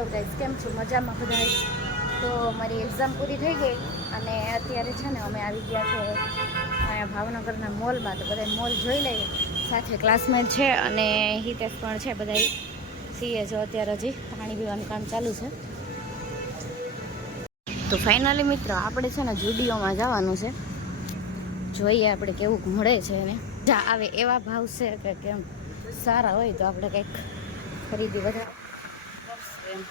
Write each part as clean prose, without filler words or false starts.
Hello guys, કેમ છો? મજામાં બધા? તો મારી એક્ઝામ પૂરી થઈ ગઈ અને અત્યારે છે ને અમે આવી ગયા છે અહીંયા ભાવનગરના મોલમાં. તો બધા મોલ જોઈ લઈએ. સાથે ક્લાસમેટ છે અને હિતેશ પણ છે. બધા સીએ જો અત્યારે હજી પાણી પીવાનું કામ ચાલુ છે. તો ફાઇનલી મિત્રો આપણે છે ને જુડિયોમાં જવાનું છે. જોઈએ આપણે કેવું મળે છે એને જા આવે એવા ભાવ છે કે કેમ સારા હોય તો આપણે કંઈક ખરીદી વધારે એમ.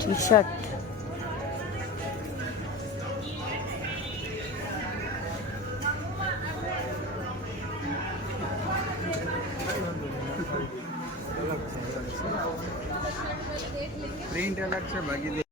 ટી શર્ટ પ્રિન્ટ અલગ છે બાકી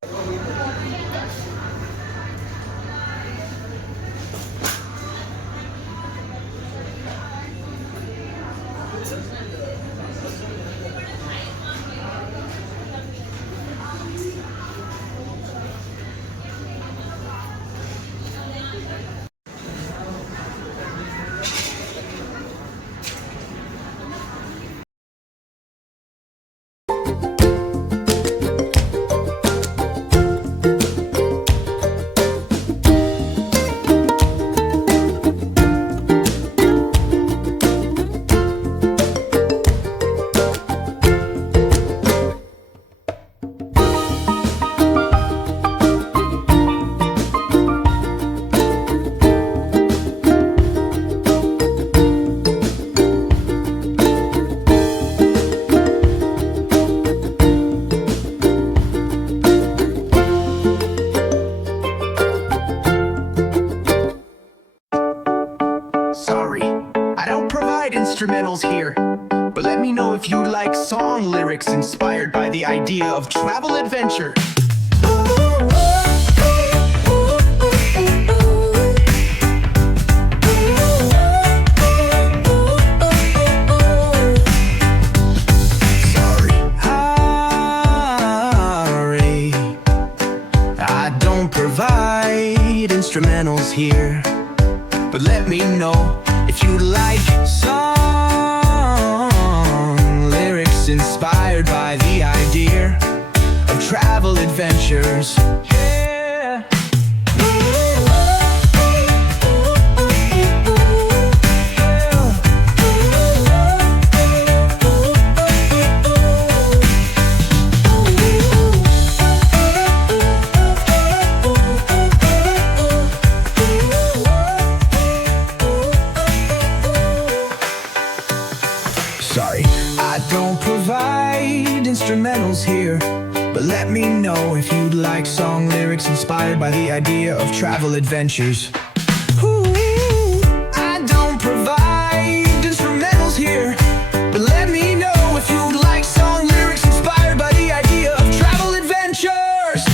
instrumentals here, but let me know if you like song lyrics inspired by the idea of travel adventure. Sorry, I don't provide instrumentals here, but let me know if you like song inspired by the idea of travel adventures. Yeah. Sorry, I don't provide instrumentals here, but let me know if you'd like song lyrics inspired by the idea of travel adventures. Ooh, I don't provide instrumentals here, but let me know if you'd like song lyrics inspired by the idea of travel adventures.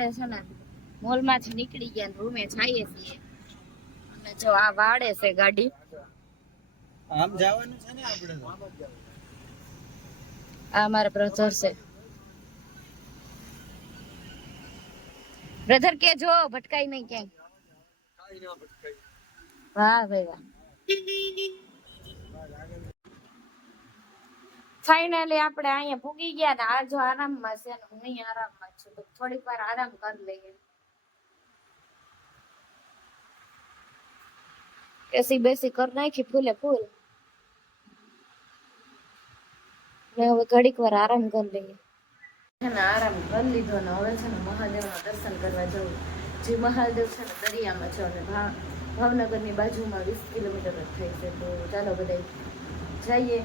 આપણે છે ને મોલમાંથી નીકળી ગયા રૂમે જઈએ છીએ અને જો આ વાડે છે ગાડી આમ જવાનું છે ને આપણે આ મારા બ્રધર છે બ્રધર કે જો ભટકાઈ નહીં ક્યાંય વાહ ભાઈ વાહ ફાઇનલી આપણે અહીંયા પૂગી ગયા ને આ જો આરામમાં છે ને હું અહીં આરામમાં છું તો થોડીક વાર આરામ કરી લઈએ એસી બેસી કરી નાખી ફૂલે ફૂલ ને હવે ઘડીક વાર આરામ કરી લઈએ આરામ કરી લીધો ને હવે છે ને મહાદેવના દર્શન કરવા જવું જે મહાદેવ છે ને દરિયામાં છે અને ભાવનગરની બાજુમાં 20 કિલોમીટર જ થાય છે તો ચાલો બધા જઈએ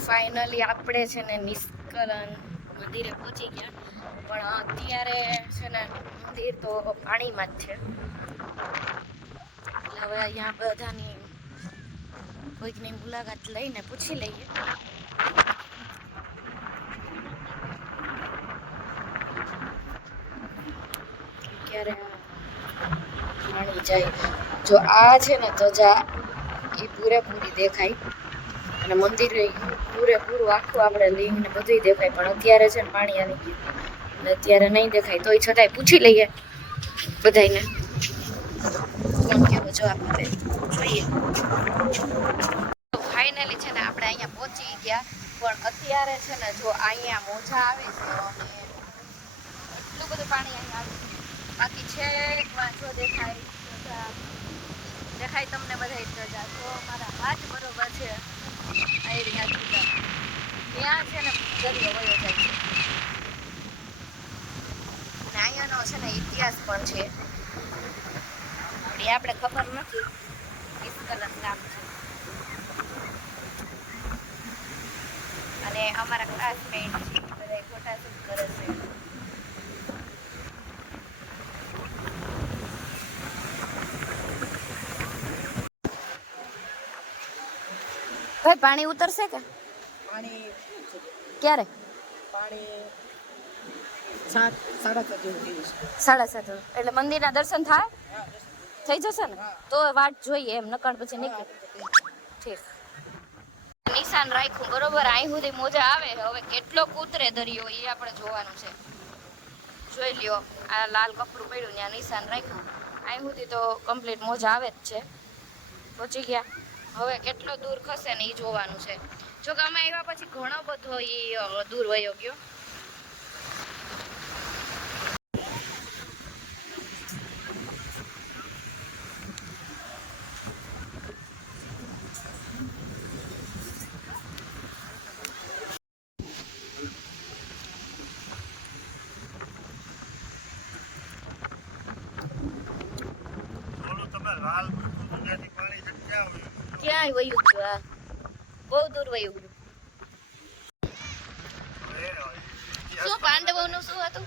ફાઇનલી આપણે છે ને નિષ્કલન મંદિરે પહોંચી ગયા પણ અત્યારે છે ને મંદિર તો પાણીમાં જ છે એટલે હવે અહીંયા બધાની કોઈકની મુલાકાત લઈને પૂછી લઈએ ક્યારે પાણી જાય જો આ છે ને ધજા એ પૂરેપૂરી દેખાય અને મંદિર પૂરેપૂરું આખું આપણે લિંગ ને બધું દેખાય પણ અત્યારે છે ને પાણી આવી ગયું એટલે અત્યારે નહીં દેખાય તોય છતાંય પૂછી લઈએ બધાને કોણ કેવો જવાબ આપે જોઈએ ફાઇનલી છે ને આપણે અહીંયા પહોંચી ગયા પણ અત્યારે છે ને જો અહીંયા મોજા આવે છે અને એટલું બધું પાણી અહીંયા આવે છે બાકી છેક વાંચો દેખાય દેખાય તમને બધા ધજા તો મારા હાથ બરોબર છે ત્યાં છે ને દરિયો વયો જાય છે અને અહીંયાનો છે ને ઇતિહાસ પણ છે એ આપણે ખબર નથી નિષ્કલન નામ છે અને અમારા ક્લાસમેટ બધા ફોટા શૂટ કરે છે ભાઈ પાણી ઉતરશે કે પાણી ક્યારે પાણી 7:30 જેવું 7:30 એટલે મંદિરના દર્શન થાય થઈ જશે ને તો વાટ જોઈએ એમ નકર પછી નીકળે ઠીક નિશાન રાખ્યું બરોબર અહીં સુધી મોજા આવે હવે કેટલો કૂતરે દરિયો એ આપણે જોવાનું છે જોઈ લ્યો આ લાલ કપડું પડ્યું ત્યાં નિશાન રાખ્યું અહીં સુધી તો કમ્પ્લીટ મોજા આવે જ છે પહોંચી ગયા હવે કેટલો દૂર ખસે ને એ જોવાનું છે જો કે અમે આવ્યા પછી ઘણો બધો એ દૂર વયો ગયો ક્યાંય વયું ગયું આ બહુ દૂર વયું ગયું શું પાંડવોનું શું હતું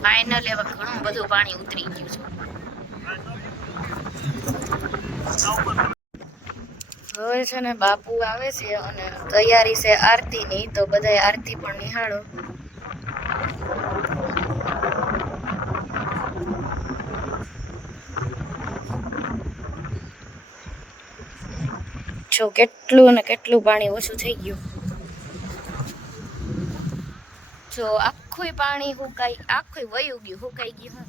ફાઇનલી હવે ઘણું બધું પાણી ઉતરી ગયું છે હવે છે ને બાપુ આવે છે અને તૈયારી છે આરતીની, તો બધાય આરતી પણ નિહાળો. જો કેટલું ને કેટલું પાણી ઓછું થઈ ગયું. જો આખું પાણી આખું વયું ગયું, હુકાઈ ગયું.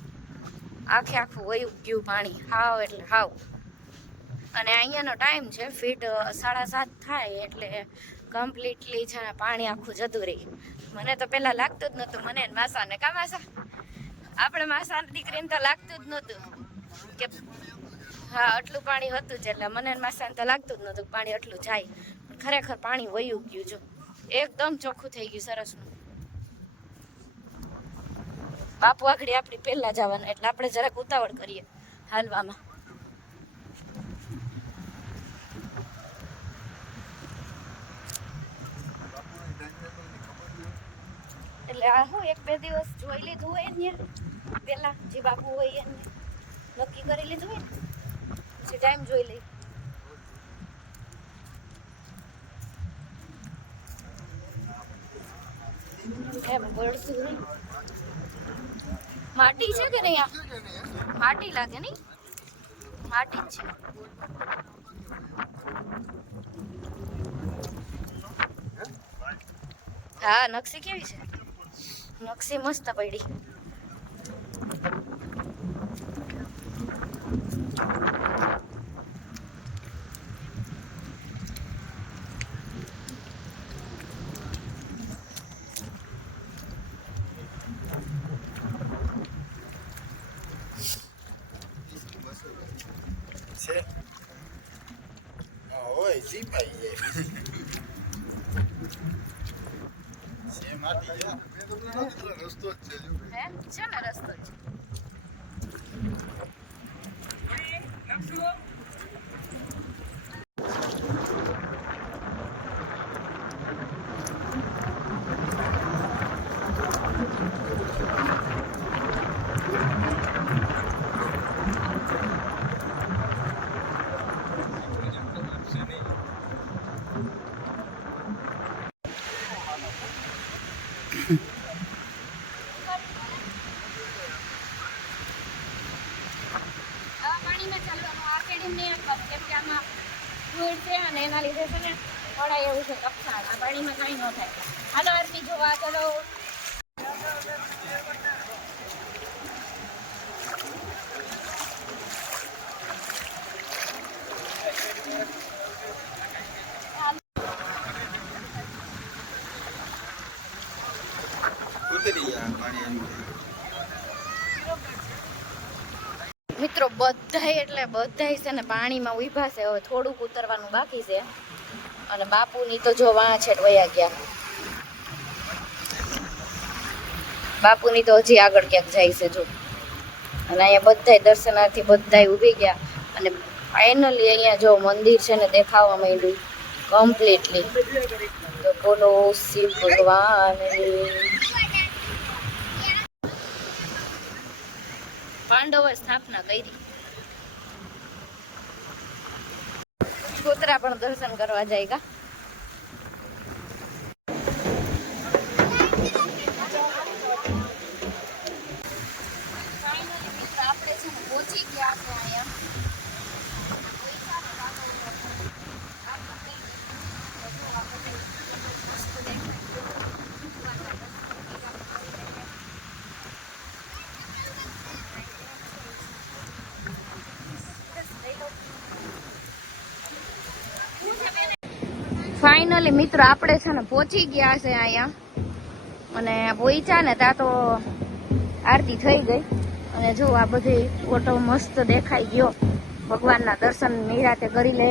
આખું વયું ગયું પાણી, હાવ એટલે હાવ. અને અહીંયાનો ટાઈમ છે ફીટ 7:30 થાય એટલે કમ્પ્લીટલી છે ને પાણી આખું જતું રહી. મને તો પહેલાં લાગતું જ નહોતું, મને માસાને કા માસા, આપણે માસાની દીકરીને તો લાગતું જ નહોતું કે હા આટલું પાણી હતું જ, એટલે મને માસાને તો લાગતું જ નહોતું પાણી આટલું જાય. પણ ખરેખર પાણી વયું ગયું, જો એકદમ ચોખ્ખું થઈ ગયું, સરસનું. બાપુ આગળ આપણી પહેલા જવાના, એટલે આપણે જરાક ઉતાવળ કરીએ હાલવામાં. એટલે આ હું 1-2 દિવસ જોઈ લીધું હોય ને પેલા, જે બાપુ હોય એને નક્કી કરી લીધું હોય ને, પછી ટાઈમ જોઈ લઈ. માટી છે કે નહીં? માટી લાગે નહીં, માટી જ છે. હા નકશી કેવી છે? નકશી મસ્ત પડી. છે ઓય જીપાઈ છે માટી રસ્તો જ છે. હે છે ને રસ્તો જ. અને એના લીધે છે ને થોડા એવું છે કપસાણ, આ પાણીમાં કાંઈ ન થાય. હાલો આરતી જોવા ચલો. મિત્રો બધાય એટલે બધાય છે ને પાણીમાં ઉભા છે. હવે થોડુંક ઉતરવાનું બાકી છે અને બાપુની તો જો વાં છેટ વયા ગયા. બાપુની તો હજી આગળ ક્યાંક જાય છે જો. અને અહીંયા બધાય દર્શનાર્થી બધાય ઊભી ગયા અને ફાઇનલી અહીંયા જો મંદિર છે ને દેખાવા માંડ્યું કમ્પ્લીટલી. તો બોલો શિવ ભગવાન. પાંડવોએ સ્થાપના કરી. કૂતરા પણ દર્શન કરવા જાય કા. આપણે છે ને પહોંચી ગયા છે અહીંયા. ફાઇનલી મિત્રો આપણે છે ને પહોંચી ગયા છે અહીંયા. અને પહોંચ્યા ને ત્યાં તો આરતી થઈ ગઈ. અને જો આ બધી ફોટો મસ્ત દેખાઈ ગયો. ભગવાનના દર્શન નિરાતે કરી લે.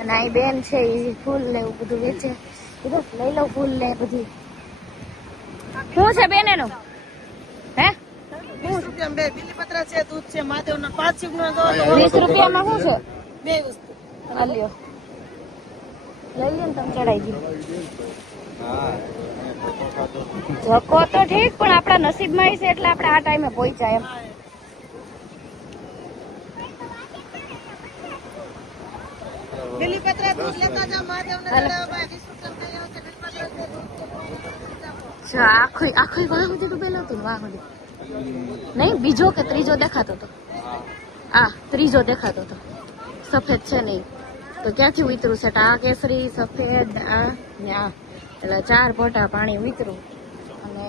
અને અહીં બેન છે એ ફૂલ ને એવું બધું વેચે. કીધું લઈ લઉં ફૂલ ને બધી. શું છે બેન એનું? હે 20 રૂપિયા બે બીલીપત્ર છે, દૂધ છે, મહાદેવના 5 શિવનો 20 રૂપિયામાં શું છે? બે વસ્તુ. આ લ્યો લઈ લે ને તમે ચડાઈ ગયું. ધક્કો તો ઠીક પણ આપણા નસીબમાં છે એટલે આપણે આ ટાઈમે પહોંચ્યા એમ. બીલીપત્ર દૂધ લેતા જાઓ મહાદેવને હાલો. ચડાવવા. વિસર્જન થઈ આવશે. બીલીપત્ર છે, દૂધ છે, જો આખું આખું વાહ સુધી ડૂબેલો હતું ને વાહ સુધી નહીં બીજો કે ત્રીજો દેખાતો હતો ત્રીજો દેખાતો હતો સફેદ છે નહીં તો ક્યાંથી ઉતરું છે આ કેસરી સફેદ આ ને આ એટલે 4 પોટા પાણી ઉતરું અને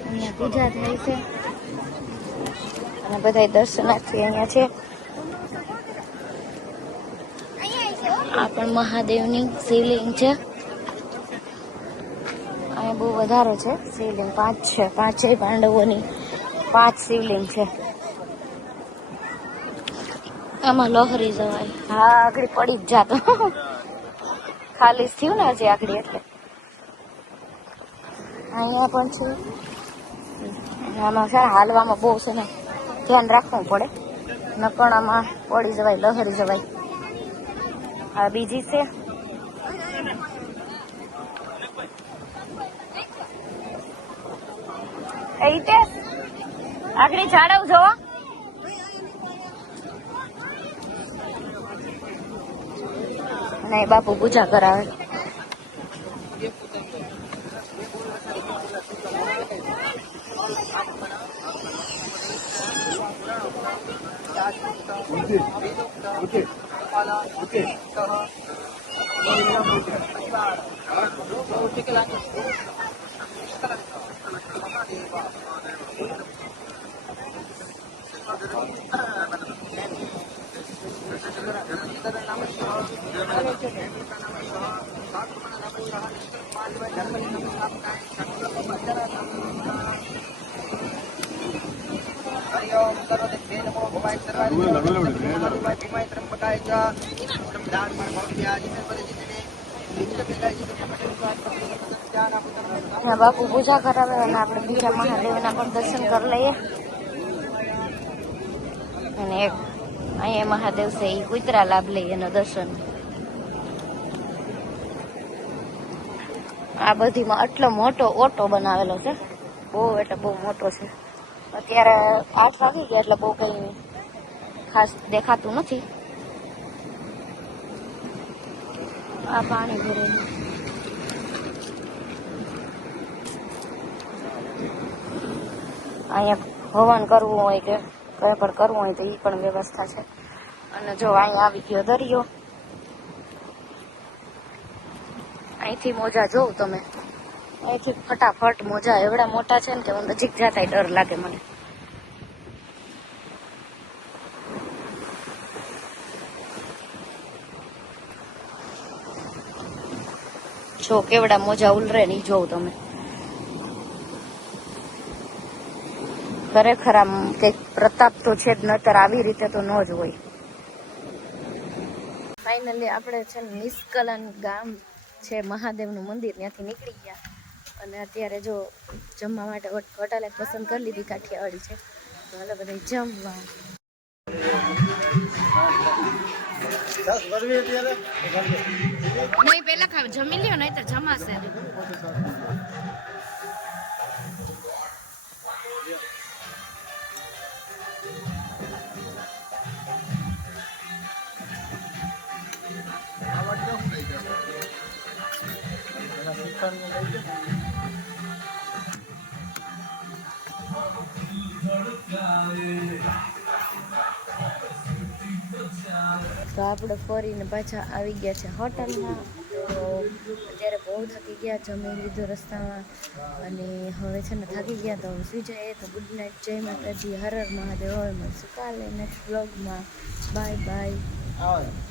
અહીંયા પૂજા થાય છે અને બધા દર્શનાર્થી અહીંયા છે આ પણ મહાદેવની શિવલિંગ છે અહીંયા બહુ વધારે છે શિવલિંગ 5 છે 5 પાંડવોની 5 શિવલિંગ છે આમાં લહરી જવાય હા આગળ પડી જ જાતો ખાલી થયું ને હજી આગળ એટલે અહીંયા પણ છે આમાં છે હાલવામાં બહુ છે ને ધ્યાન રાખવું પડે નકર આમાં પડી જવાય લહરી જવાય આ બીજી છે આગળ જાડવ જો નહીં બાપુ પૂજા કરાવે બાપુ પૂજા કરાવે અને આપણે બીજા મહાદેવના પણ દર્શન કરી લઈએ અને એક અહીંયા મહાદેવ છે એ કુતરા લાભ લઈએ એના દર્શન આ બધીમાં આટલો મોટો ઓટો બનાવેલો છે બહુ એટલે બહુ મોટો છે અત્યારે 8 વાગી ગયા એટલે બહુ કંઈ ખાસ દેખાતું નથી આ પાણી ભરેલું અહીંયા હવન કરવું હોય કે કઈ પર કરવું હોય તો એ પણ વ્યવસ્થા છે અને જો અહીંયા આવી ગયો દરિયો અહીંથી મોજા જોઉં તમે અહીંથી ફટાફટ મોજા એવડા મોટા છે ને કે નજીક જતા ડર લાગે મને જો કેવડા મોજા ઉલરે નહીં જોઉં તમે ખરેખર આમ કંઈક પ્રતાપ તો છે જ નતર આવી રીતે તો ન જ હોય ફાઇનલી આપણે છે ને નિષ્કલન ગામ છે મહાદેવનું મંદિર ત્યાંથી નીકળી ગયા અને અત્યારે જો જમવા માટે હોટલ એક પસંદ કરી લીધી કાઠિયાવાડી છે તો હાલો બધા જમવા નહીં પેલા જમી લ્યો નહીં તો જમાશે તો આપણે ફરીને પાછા આવી ગયા છે હોટલમાં તો અત્યારે બહુ થાકી ગયા જમી લીધું રસ્તામાં અને હવે છે ને થાકી ગયા તો સુઈ જાય તો ગુડ નાઇટ જય માતાજી હર હર મહાદેવ હવે મળશું કાલે નેક્સ્ટ વ્લોગમાં બાય બાય